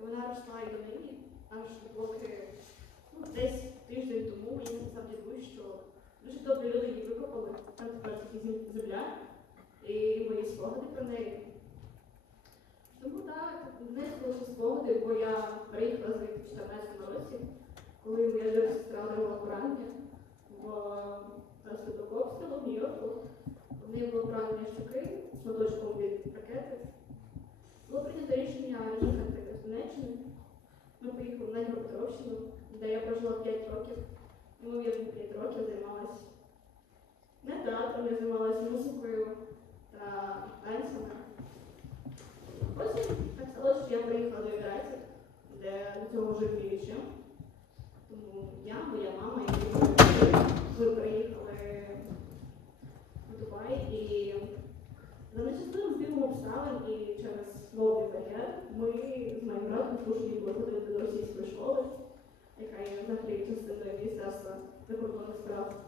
І вона росла і до нині, аж поки ну, десь тиждень тому мені написав дідусь, що дуже добрі люди її викопали, там тепер тільки земля, і мої спогади про неї. Тому так, в неї спогади, бо я приїхала звідти в 14 році, коли моя жива сестра отримала поранення в наслідок обстрілу в Нью-Йорку. В неї було поранення щоки шматочком від ракети. Було прийнято рішення з Донеччини. Ми поїхали на Дніпропетровщину, де я прожила 5 років. Я 5 років займалася не театром, я займалася музикою та танцями. Потім так сталося, що я приїхала до Ізраїлю, де до цього вже мій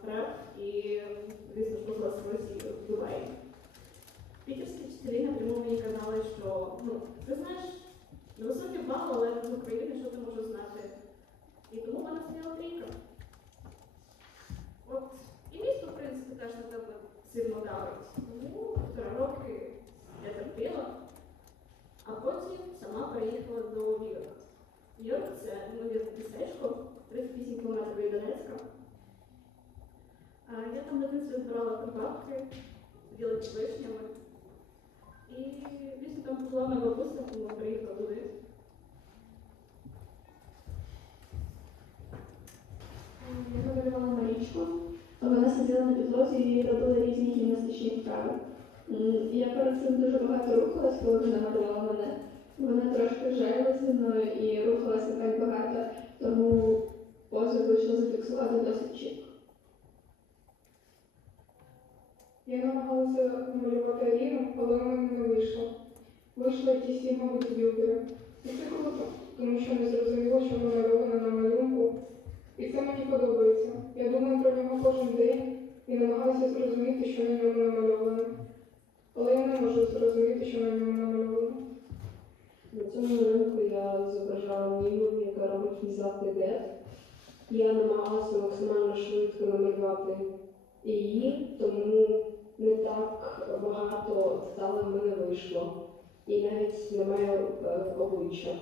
РФ звісно ж, посольства Росії в Дубаї. Пітерські вчителі напряму мені казали, що ну, ти знаєш, невисокий бал, але з України що ти можеш знати? І тому вона стояла трійка. Вишнями. І після там була моя бабуся, тому приїхала туди. Я намалювала Марічку. Вона сиділа на підлозі і їй робили різні гімнастичні вправи. Я перед цим дуже багато рухалась, коли вона малювала мене. Вона трошки жалилася зі мною і рухалася так багато, тому позу вийшло зафіксувати досить чітко. Я намагалася намалювати Аліну, але в мене не вийшло. Вийшло ті всі, мабуть, білдери. І це круто, тому що не зрозуміло, що намальовано на малюнку. І це мені подобається. Я думаю про нього кожен день і намагаюся зрозуміти, що на ньому намальовано. Але я не можу зрозуміти, що на ньому намальовано. На цьому малюнку я зображала Ніну, яка робить внезапний дет. Я намагалася максимально швидко намалювати її, тому не так багато стало в мене вийшло. І навіть немає е, обличчя.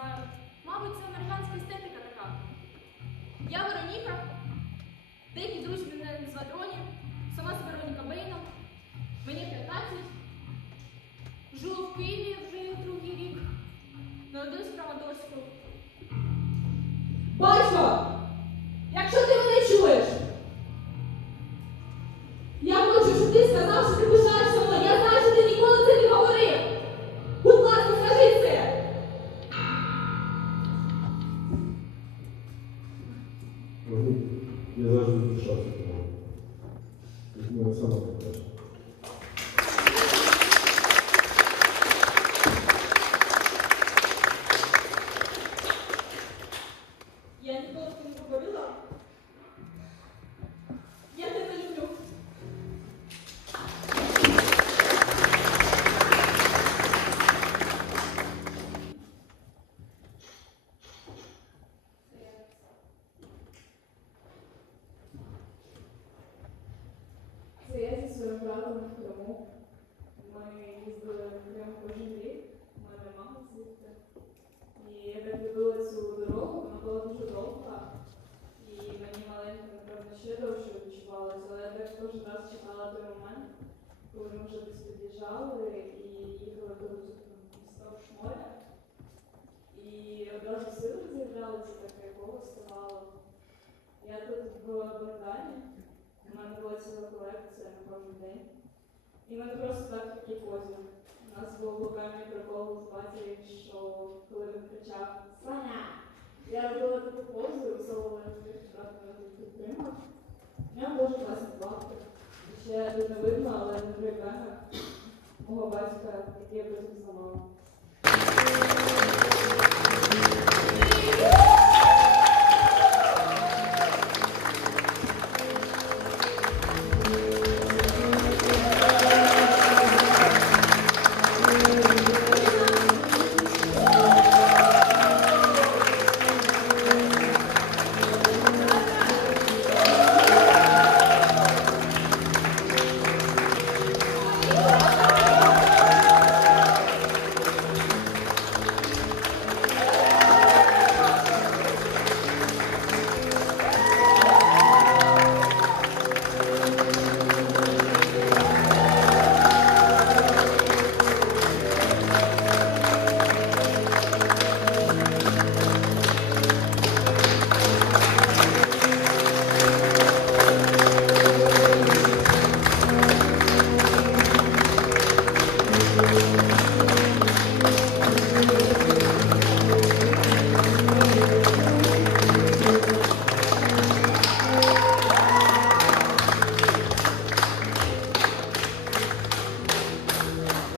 Знаю. Мабуть, це американська естетика така. Я Вероніка. Деякі друзі мене звати Роні. Сама з Вероніка Бейна. Мені 15. Живу в Києві своїм Криму. Ми їздили Крим кожен рік, в мене мама звідти. І я так любила цю дорогу, вона була дуже довга. І мені маленько, напевно, ще довше відчувалося, але я так кожен раз чекала той момент, коли ми вже десь під'їжджали і їхали до міста Шморя. І одразу сили з'являлися, таке коло ставало. Я тут в Богдані, У мене була ціла колекція на кожен день. І ми просто так такій позі. У нас був локальний прикол з батьком, що коли він кричав Саня! Я робила таку позу і висовувала підтримав. У нього дуже класні плавки. Ще не видно, але на три мого батька, який я потім зламала.